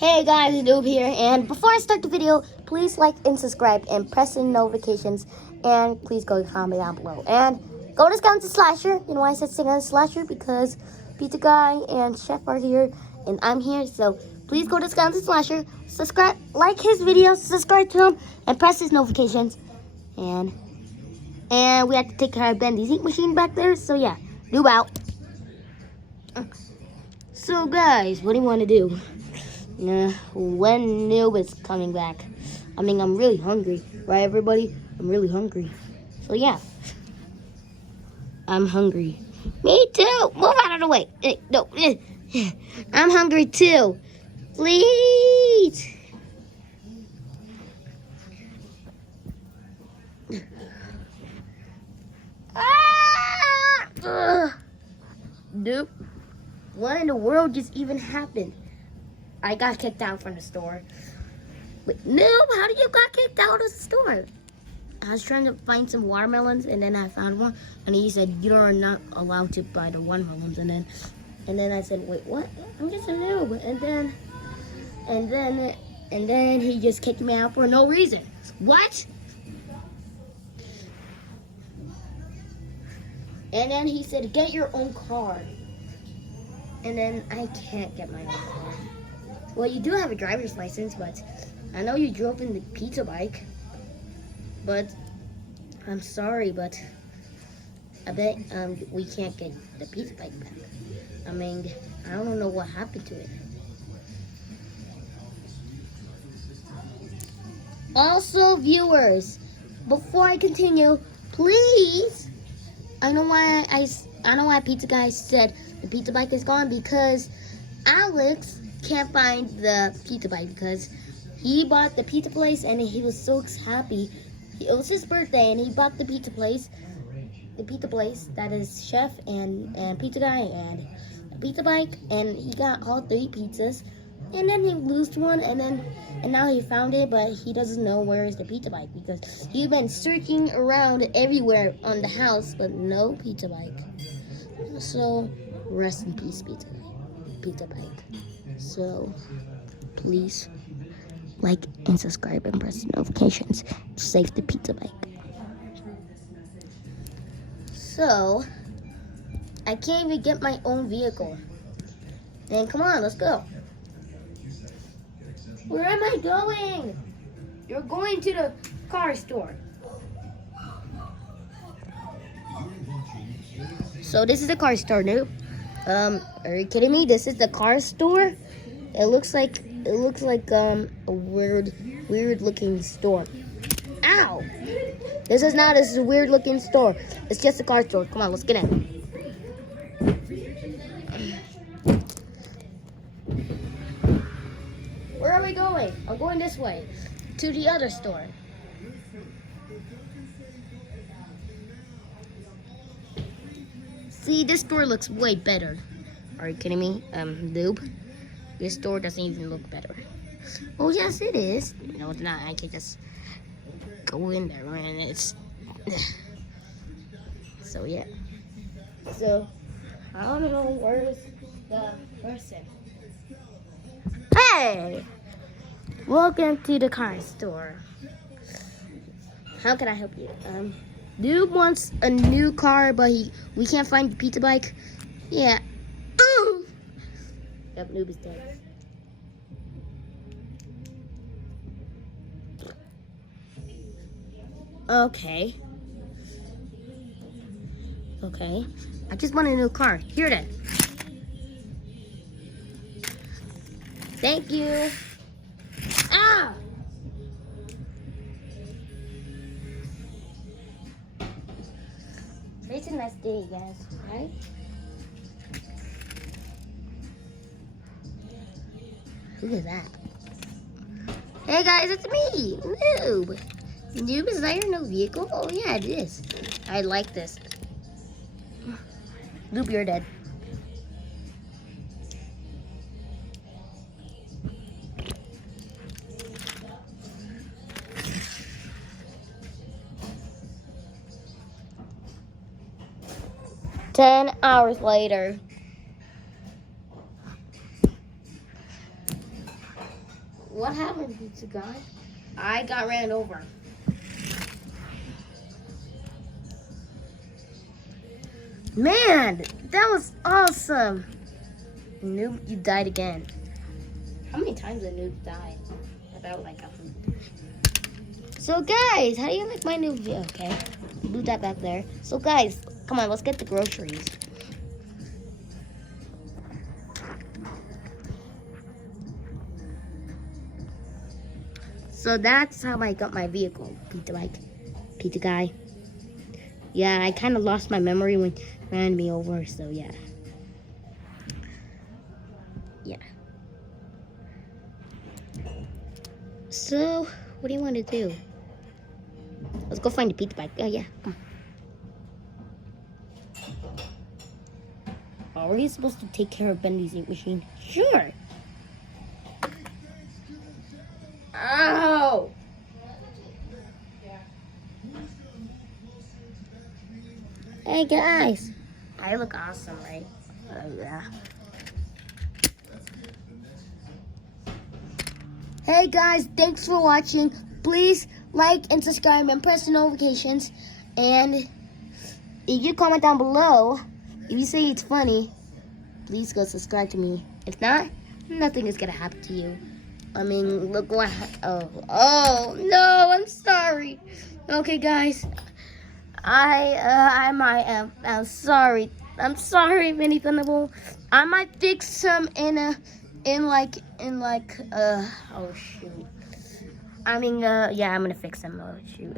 Hey guys, Noob here, and before I start the video, please like and subscribe and press the notifications, and please go comment down below. And go to Scouts and Slasher. You know why I said Scouts and Slasher? Because Pizza Guy and Chef are here, and I'm here, so please go to Scouts and Slasher, subscribe, like his videos, subscribe to him, and press his notifications. And we have to take care of Bendy's ink machine back there, so yeah, Noob out. So guys, what do you want to do? When Noob is coming back. I mean, I'm really hungry. Right, everybody? I'm really hungry. So, yeah. I'm hungry. Me too. Move out of the way. No. I'm hungry too. Please. Nope. What in the world just even happened? I got kicked out from the store. Wait, no, how did you got kicked out of the store? I was trying to find some watermelons, and then I found one, and he said, you are not allowed to buy the watermelons, and then I said, wait, what? I'm just a noob, and then he just kicked me out for no reason. What? And then he said, get your own car. And then I can't get my own car. Well, you do have a driver's license, but I know you drove in the pizza bike. But I'm sorry, but I bet we can't get the pizza bike back. I mean, I don't know what happened to it. Also, viewers, before I continue, please, I know why Pizza Guy said the pizza bike is gone, because Alex can't find the pizza bike because he bought the pizza place and he was so happy. It was his birthday and he bought the pizza place that is Chef and Pizza Guy and a pizza bike, and he got all 3 pizzas, and then he lost one, and now he found it, but he doesn't know where is the pizza bike because he's been searching around everywhere on the house, but no pizza bike. So rest in peace, pizza bike. So, please like and subscribe and press the notifications to save the pizza bike. So, I can't even get my own vehicle. And come on, let's go. Where am I going? You're going to the car store. So this is the car store, Noob. Are you kidding me? This is the car store? It looks like a weird looking store. Ow! This is a weird looking store. It's just a car store. Come on, let's get in. Where are we going? I'm going this way to the other store. See, this store looks way better. Are you kidding me? Noob? This store doesn't even look better. Oh, yes, it is. No, it's not. I can just go in there, and it's... So, yeah. So, I don't know where's the person. Hey! Welcome to the car store. How can I help you? Noob wants a new car, but we can't find the pizza bike. Yeah. Yep, Noob is dead. Okay. I just want a new car. Here then. Thank you. Ah! Today's a nice day, guys, right? Who is that? Hey guys, it's me, Noob. Noob, is that your new vehicle? Oh yeah, it is. I like this. Noob, you're dead. Ten hours later. What happened, pizza guy? I got ran over. Man, that was awesome. Noob, you died again. How many times did Noob die? About like a hundred. So guys, how do you like my new video? Okay, leave that back there. So guys, come on, let's get the groceries. So that's how I got my vehicle, pizza bike, pizza guy. Yeah, I kind of lost my memory when he ran me over, so yeah. Yeah. So, what do you want to do? Let's go find the pizza bike. Oh yeah, come on. Are we supposed to take care of Bendy's ink machine? Sure. Ow! Hey guys, I look awesome, right? Yeah. Hey guys, thanks for watching. Please like and subscribe and press the notifications. And if you comment down below, if you say it's funny, please go subscribe to me. If not, nothing is gonna happen to you. I mean, look what. Oh no! I'm sorry. Okay, guys. I'm sorry. I'm sorry, Mini Thunderbolt. I might fix some oh shoot. I mean, yeah, I'm gonna fix them. Oh shoot.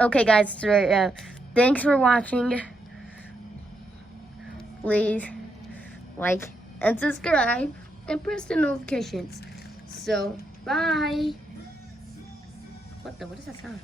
Okay, guys. So, thanks for watching. Please like and subscribe and press the notifications. So, bye. What is that sound?